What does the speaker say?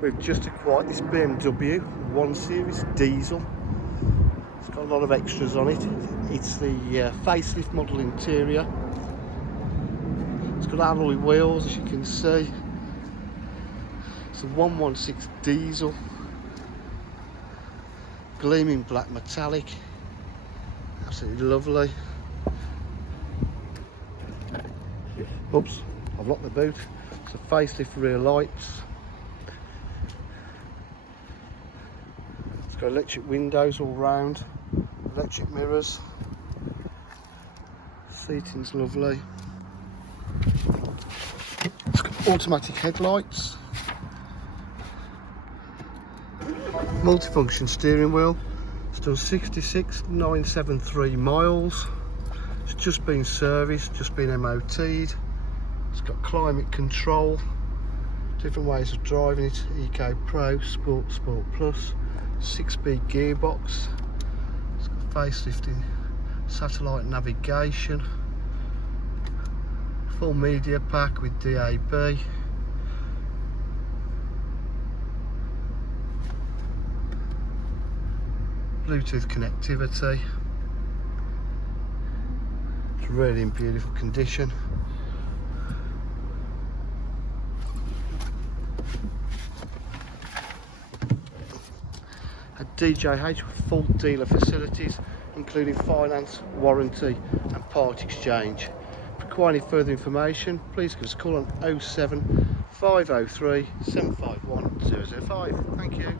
We've just acquired this BMW 1 Series diesel. It's got a lot of extras on it. It's the facelift model interior. It's got alloy wheels, as you can see. It's a 116 diesel, gleaming black metallic, absolutely lovely. Oops, I've locked the boot. It's a facelift rear lights. It's got electric windows all round, electric mirrors. Seating's lovely. It's got automatic headlights, multifunction steering wheel. It's done 66,973 miles. It's just been serviced, just been MOT'd. It's got climate control, different ways of driving it: Eco Pro, Sport, Sport Plus, 6-speed gearbox. It's got facelifting, satellite navigation, full media pack with DAB. Bluetooth connectivity. It's really in beautiful condition. A DJH with full dealer facilities, including finance, warranty and part exchange. If you require any further information, please give us a call on 07 503 751 005. Thank you.